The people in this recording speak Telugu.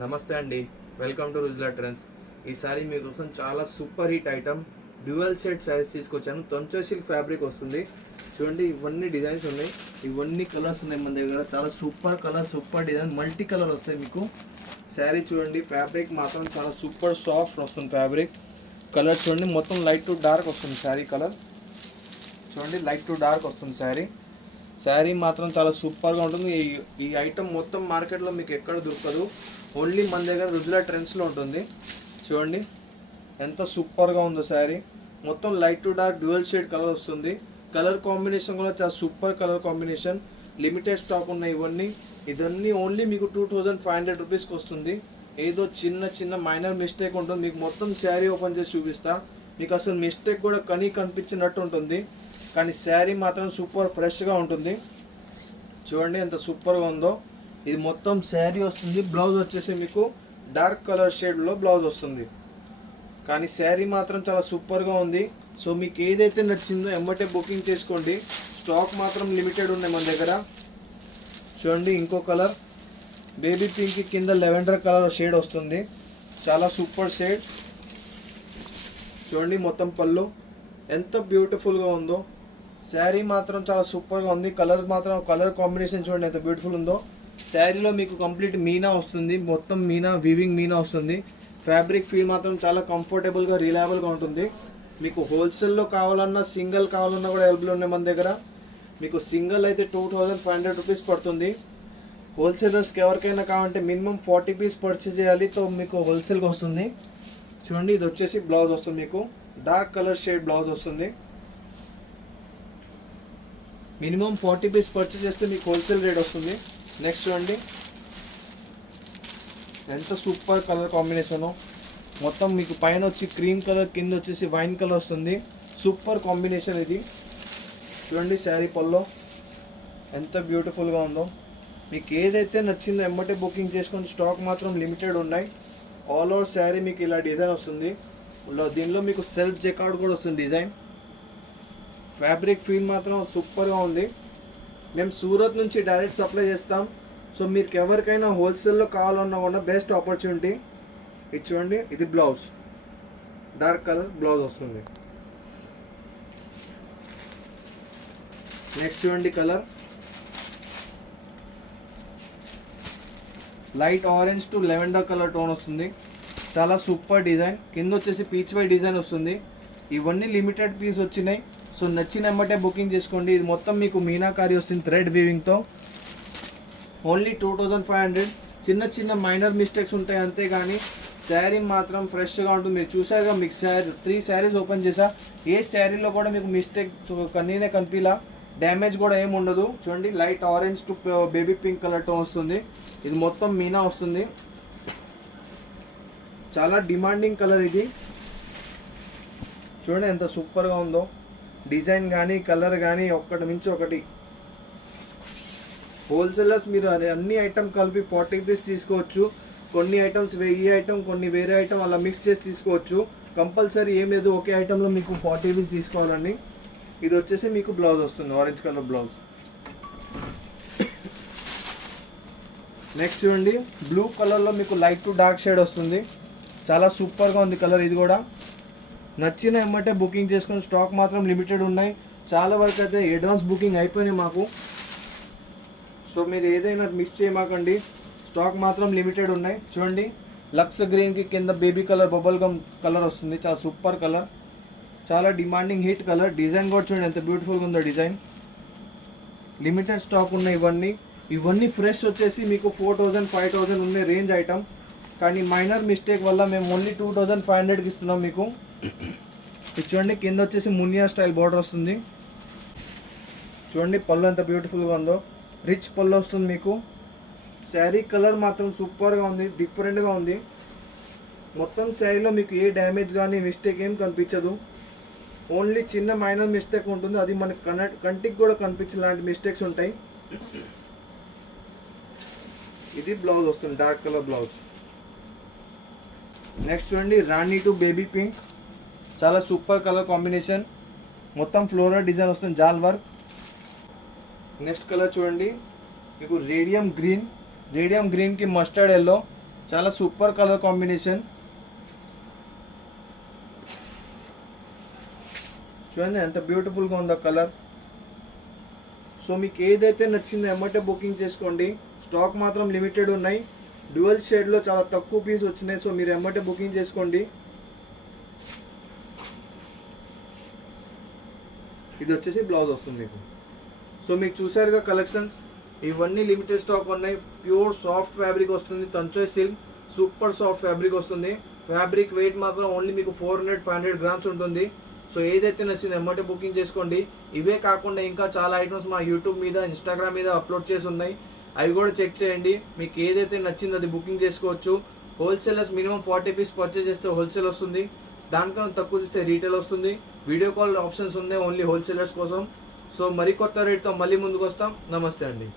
నమస్తే అండి. Welcome to Rujula trends. ఈసారి మీకోసం చాలా super hit item dual shade saris తీసుకొచ్చాను. తొంచో సిల్క్ ఫ్యాబ్రిక్ వస్తుంది. చూడండి, ఇవన్నీ డిజైన్స్ ఉన్నాయి, ఇవన్నీ కలర్స్ ఉన్నాయి మన దగ్గర. చాలా super colour, super design, multi colour వస్తాయి మీకు. శారీ చూడండి, ఫ్యాబ్రిక్ మాత్రం చాలా సూపర్ సాఫ్ట్ వస్తుంది. ఫ్యాబ్రిక్ కలర్ చూడండి, మొత్తం లైట్ టు డార్క్ వస్తుంది. శారీ కలర్ చూడండి, లైట్ టు డార్క్ వస్తుంది. శారీ మాత్రం చాలా సూపర్గా ఉంటుంది. ఈ ఐటమ్ మొత్తం మార్కెట్లో మీకు ఎక్కడ దొరకదు, ఓన్లీ మన దగ్గర రుజులా ట్రెండ్స్లో ఉంటుంది. చూడండి ఎంత సూపర్గా ఉందో శారీ. మొత్తం light to dark dual shade colour వస్తుంది. కలర్ కాంబినేషన్ కూడా చాలా super colour combination. Limited stock ఉన్నాయి ఇదన్నీ ఓన్లీ మీకు 2500 రూపీస్కి వస్తుంది. ఏదో చిన్న మైనర్ మిస్టేక్ ఉంటుంది. మీకు మొత్తం శారీ ఓపెన్ చేసి చూపిస్తా. మీకు అసలు మిస్టేక్ కూడా కనిపించినట్టు ఉంటుంది, కానీ శారీ మాత్రం సూపర్ ఫ్రెష్గా ఉంటుంది. చూడండి ఎంత సూపర్గా ఉందో. ఇది మొత్తం శారీ వస్తుంది. బ్లౌజ్ వచ్చేసి మీకు డార్క్ కలర్ షేడ్లో బ్లౌజ్ వస్తుంది, కానీ శారీ మాత్రం చాలా సూపర్గా ఉంది. సో మీకు ఏదైతే నచ్చిందో ఎమ్మటే బుకింగ్ చేసుకోండి. స్టాక్ మాత్రం లిమిటెడ్ ఉన్నాయి మన దగ్గర. చూడండి ఇంకో కలర్, బేబీ పింక్ కింద లెవెండర్ కలర్ షేడ్ వస్తుంది. చాలా సూపర్ షేడ్. చూడండి మొత్తం పళ్ళు ఎంత బ్యూటిఫుల్గా ఉందో. శారీ మాత్రం చాలా సూపర్గా ఉంది. కలర్ కాంబినేషన్ చూడండి ఎంత బ్యూటిఫుల్ ఉందో. శారీలో మీకు కంప్లీట్ మీనా వస్తుంది, మొత్తం మీనా, వీవింగ్ మీనా వస్తుంది. ఫ్యాబ్రిక్ ఫీల్ మాత్రం చాలా కంఫర్టబుల్గా, రిలయబుల్గా ఉంటుంది. మీకు హోల్సేల్లో కావాలన్నా, సింగిల్ కావాలన్నా కూడా అవైలబుల్ ఉన్నాయి మన దగ్గర. మీకు సింగిల్ అయితే 2500 రూపీస్ పడుతుంది. హోల్సేలర్స్కి ఎవరికైనా కావాలంటే మినిమం 40 పీస్ పర్చేస్ చేయాలి, తో మీకు హోల్సేల్గా వస్తుంది. చూడండి ఇది వచ్చేసి బ్లౌజ్ వస్తుంది, మీకు డార్క్ కలర్ షేడ్ బ్లౌజ్ వస్తుంది. మినిమం 40 పీస్ పర్చేస్ చేస్తే మీకు హోల్సేల్ రేట్ వస్తుంది. నెక్స్ట్ చూడండి ఎంత సూపర్ కలర్ కాంబినేషను. మొత్తం మీకు పైన వచ్చి క్రీమ్ కలర్, కింద వచ్చేసి వైన్ కలర్ వస్తుంది. సూపర్ కాంబినేషన్ ఇది. చూడండి శారీ పల్లో ఎంత బ్యూటిఫుల్గా ఉందో. మీకు ఏదైతే నచ్చిందో ఎమ్మటే బుకింగ్ చేసుకొని. స్టాక్ మాత్రం లిమిటెడ్ ఉన్నాయి. ఆల్ ఓవర్ శారీ మీకు ఇలా డిజైన్ వస్తుంది. దీనిలో మీకు సెల్ఫ్ జెకార్డ్ కూడా వస్తుంది డిజైన్. ఫ్యాబ్రిక్ ఫీల్ మాత్రం సూపర్గా ఉంది. మేము సూరత్ నుంచి డైరెక్ట్ సప్లై చేస్తాం. సో మీకు ఎవరికైనా హోల్సేల్లో కావాలన్నా కూడా బెస్ట్ ఆపర్చునిటీ. ఇది చూడండి, ఇది బ్లౌజ్, డార్క్ కలర్ బ్లౌజ్ వస్తుంది. నెక్స్ట్ చూడండి colour light orange to lavender colour tone వస్తుంది. చాలా సూపర్ డిజైన్. కింద వచ్చేసి పీచ్ వై డిజైన్ వస్తుంది. ఇవన్నీ లిమిటెడ్ పీస్ వచ్చినాయి. సో నచ్చిన ఎమ్మటే బుకింగ్ చేసుకోండి. ఇది మొత్తం మీకు మీనాకారి వస్తుంది థ్రెడ్ వీవింగ్తో. ఓన్లీ 2500. చిన్న మైనర్ మిస్టేక్స్ ఉంటాయి అంతే, కానీ శారీ మాత్రం ఫ్రెష్గా ఉంటుంది. మీరు చూసారుగా, మీకు 3 శారీస్ ఓపెన్ చేసా. ఏ శారీలో కూడా మీకు మిస్టేక్ కన్నీనే కనిపిలా, డ్యామేజ్ కూడా ఏమి ఉండదు. చూడండి light orange to baby pink colour tone వస్తుంది. ఇది మొత్తం మీనా వస్తుంది. చాలా డిమాండింగ్ కలర్ ఇది. చూడండి ఎంత సూపర్గా ఉందో. డిజైన్ కానీ కలర్ కానీ ఒక్కటి మించి ఒకటి. హోల్సేలర్స్ మీరు అన్ని ఐటమ్ కలిపి 40 పీస్ తీసుకోవచ్చు. కొన్ని ఐటమ్స్ ఈ ఐటమ్, కొన్ని వేరే ఐటమ్ అలా మిక్స్ చేసి తీసుకోవచ్చు. కంపల్సరీ ఏం లేదు, ఒకే ఐటంలో మీకు 40 పీస్ తీసుకోవాలని. ఇది వచ్చేసి మీకు బ్లౌజ్ వస్తుంది, ఆరెంజ్ కలర్ బ్లౌజ్. నెక్స్ట్ చూడండి బ్లూ కలర్లో మీకు లైట్ టు డార్క్ షేడ్ వస్తుంది. చాలా సూపర్గా ఉంది కలర్. ఇది కూడా నచ్చిన ఎమ్మటే బుకింగ్ చేసుకుని. స్టాక్ మాత్రం లిమిటెడ్ ఉన్నాయి. చాలా వరకు అయితే అడ్వాన్స్ బుకింగ్ అయిపోయినాయి మాకు. సో మీరు ఏదైనా మిస్ చేయమాకండి. స్టాక్ మాత్రం లిమిటెడ్ ఉన్నాయి. చూడండి లక్స్ గ్రీన్కి కింద baby colour, bubble gum colour వస్తుంది. చాలా సూపర్ కలర్, చాలా డిమాండింగ్ హిట్ కలర్. డిజైన్ కూడా చూడండి ఎంత బ్యూటిఫుల్గా ఉందో డిజైన్. లిమిటెడ్ స్టాక్ ఉన్నాయి ఇవన్నీ ఫ్రెష్ వచ్చేసి మీకు 4000 5000 ఉండే రేంజ్ ఐటమ్, కానీ మైనర్ మిస్టేక్ వల్ల మేము ఓన్లీ 2500కి ఇస్తున్నాం మీకు. ఇది చూడండి కింద వచ్చేసి మునియా స్టైల్ బార్డర్ వస్తుంది. చూడండి పళ్ళు ఎంత బ్యూటిఫుల్గా ఉందో. రిచ్ పళ్ళు వస్తుంది మీకు. శారీ కలర్ మాత్రం సూపర్గా ఉంది, డిఫరెంట్గా ఉంది. మొత్తం శారీలో మీకు ఏ డ్యామేజ్ కానీ మిస్టేక్ ఏం కనిపించదు. ఓన్లీ చిన్న మైనర్ మిస్టేక్ ఉంటుంది, అది మనకి కంటికి కూడా కనిపించే లాంటి మిస్టేక్స్ ఉంటాయి. ఇది బ్లౌజ్ వస్తుంది, డార్క్ కలర్ బ్లౌజ్. నెక్స్ట్ చూడండి రాణి టు బేబీ పింక్. చాలా సూపర్ కలర్ కాంబినేషన్. మొత్తం ఫ్లోరల్ డిజైన్ వస్తుంది, జాల్ వర్క్. నెక్స్ట్ కలర్ చూడండి మీకు రేడియం గ్రీన్ కి మస్టర్డ్ ఎల్లో. చాలా సూపర్ కలర్ కాంబినేషన్. చూడండి ఎంత బ్యూటిఫుల్గా ఉందో కలర్. సో మీకు ఏదైతే నచ్చిందో ఎమ్మటే బుకింగ్ చేసుకోండి. స్టాక్ మాత్రం లిమిటెడ్ ఉన్నాయి. డ్యూయల్ షేడ్లో చాలా తక్కువ పీస్ వచ్చినాయి. సో మీరు ఎమ్మటే బుకింగ్ చేసుకోండి. ఇది వచ్చేసి బ్లౌజ్ వస్తుంది మీకు. సో మీకు చూసారుగా కలెక్షన్స్, ఇవన్నీ లిమిటెడ్ స్టాక్ ఉన్నాయి. ప్యూర్ సాఫ్ట్ ఫ్యాబ్రిక్ వస్తుంది, తంచోయ్ సిల్క్ సూపర్ సాఫ్ట్ ఫ్యాబ్రిక్ వస్తుంది. ఫ్యాబ్రిక్ వెయిట్ మాత్రం ఓన్లీ మీకు 400-500 గ్రామ్స్ ఉంటుంది. సో ఏదైతే నచ్చిందో ఎమ్మటే బుకింగ్ చేసుకోండి. ఇవే కాకుండా ఇంకా చాలా ఐటమ్స్ మా యూట్యూబ్ మీద, ఇన్స్టాగ్రామ్ మీద అప్లోడ్ చేసి ఉన్నాయి. అవి కూడా చెక్ చేయండి. మీకు ఏదైతే నచ్చిందో అది బుకింగ్ చేసుకోవచ్చు. హోల్సేలర్స్ మినిమం 40 పీస్ పర్చేస్ చేస్తే హోల్సేల్ వస్తుంది. దానికన్నా తక్కువ చేస్తే రీటైల్ వస్తుంది. వీడియో కాల్ ఆప్షన్స్ ఉన్నాయి ఓన్లీ హోల్సేలర్స్ కోసం. సో మరికొత్త రేట్తో మళ్ళీ ముందుకు వస్తాం. నమస్తే అండి.